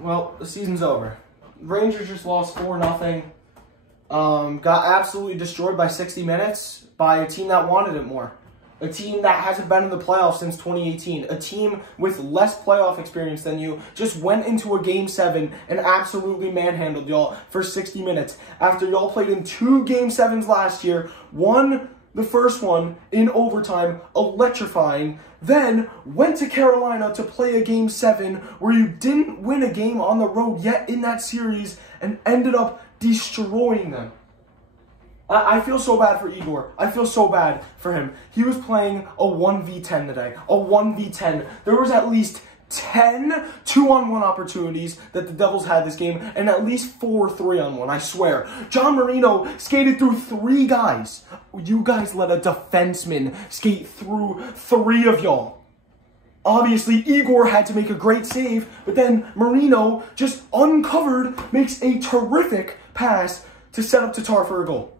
well, the season's over. Rangers just lost 4-0. Got absolutely destroyed by 60 minutes by a team that wanted it more. A team that hasn't been in the playoffs since 2018. A team with less playoff experience than you just went into a Game 7 and absolutely manhandled y'all for 60 minutes. After y'all played in 2 Game 7s last year, won the first one in overtime, electrifying, then went to Carolina to play a Game 7 where you didn't win a game on the road yet in that series and ended up destroying them. I feel so bad for Igor. I feel so bad for him. He was playing a 1v10 today. A 1v10. There was at least 10 2-on-1 opportunities that the Devils had this game, and at least 4 3-on-1, I swear. John Marino skated through 3 guys. You guys let a defenseman skate through 3 of y'all. Obviously, Igor had to make a great save, but then Marino just uncovered, makes a terrific pass to set up Tatar for a goal.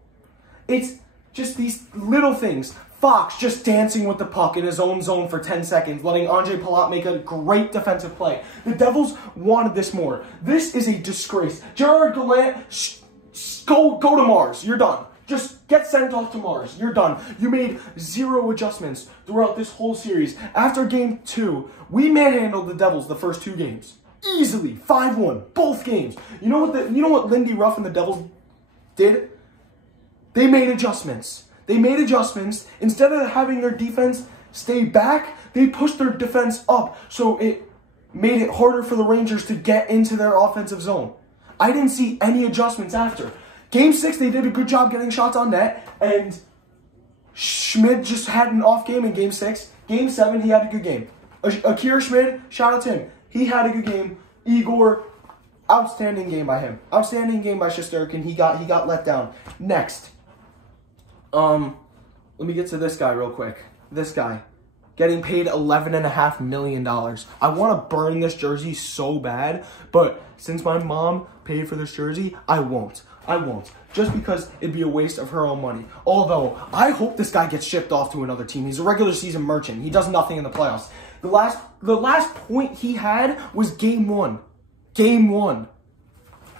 It's just these little things. Fox just dancing with the puck in his own zone for 10 seconds, letting Andre Palat make a great defensive play. The Devils wanted this more. This is a disgrace. Gerard Gallant, go to Mars. You're done. Just get sent off to Mars. You're done. You made 0 adjustments throughout this whole series. After Game 2, we manhandled the Devils the first 2 games. Easily. 5-1. Both games. You know what Lindy Ruff and the Devils did? They made adjustments. They made adjustments. Instead of having their defense stay back, they pushed their defense up. So it made it harder for the Rangers to get into their offensive zone. I didn't see any adjustments after. Game 6, they did a good job getting shots on net. And Schmid just had an off game in Game 6. Game 7, he had a good game. Akira Schmid, shout out to him. He had a good game. Igor, outstanding game by him. Outstanding game by Shesterkin. He got let down. Next. Let me get to this guy real quick. This guy, getting paid $11.5 million. I want to burn this jersey so bad, but since my mom paid for this jersey, I won't. Just because it'd be a waste of her own money. Although, I hope this guy gets shipped off to another team. He's a regular season merchant. He does nothing in the playoffs. The last point he had was Game 1. Game 1.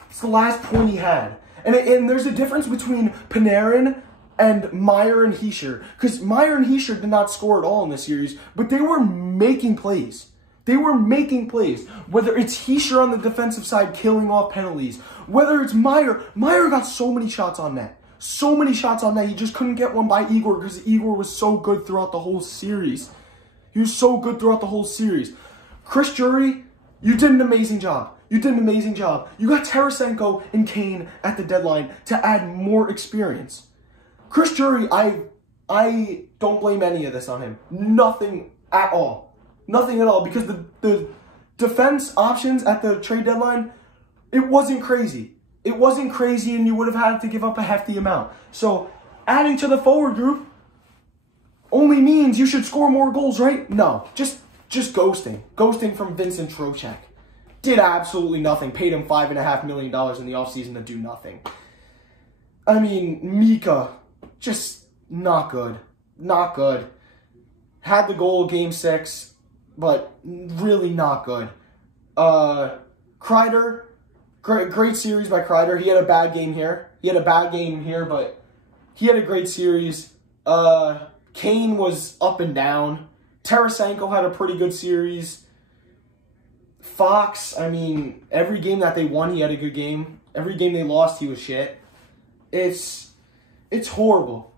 It's the last point he had. And there's a difference between Panarin and Meyer and Hischier. Because Meyer and Hischier did not score at all in this series, but they were making plays. They were making plays. Whether it's Hischier on the defensive side killing off penalties, whether it's Meyer. Meyer got so many shots on net. So many shots on net. He just couldn't get one by Igor because Igor was so good throughout the whole series. He was so good throughout the whole series. Chris Drury, you did an amazing job. You did an amazing job. You got Tarasenko and Kane at the deadline to add more experience. Chris Drury, I don't blame any of this on him. Nothing at all. Nothing at all. Because the defense options at the trade deadline, it wasn't crazy. It wasn't crazy, and you would have had to give up a hefty amount. So, adding to the forward group only means you should score more goals, right? No. Just ghosting. Ghosting from Vincent Trocheck. Did absolutely nothing. Paid him $5.5 million in the offseason to do nothing. I mean, Mika, just not good. Not good. Had the goal Game 6, but really not good. Kreider, great series by Kreider. He had a bad game here. But he had a great series. Kane was up and down. Tarasenko had a pretty good series. Fox, I mean, every game that they won, he had a good game. Every game they lost, he was shit. It's horrible.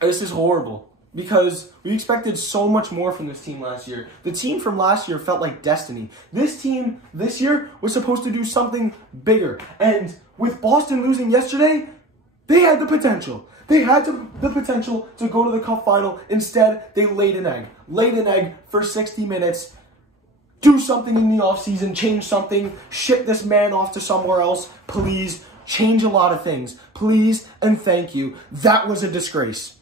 This is horrible. Because we expected so much more from this team last year. The team from last year felt like destiny. This team this year was supposed to do something bigger. And with Boston losing yesterday, they had the potential. They had the potential to go to the Cup final. Instead, they laid an egg. Laid an egg for 60 minutes. Do something in the offseason. Change something. Ship this man off to somewhere else. Please. Change a lot of things. Please and thank you. That was a disgrace.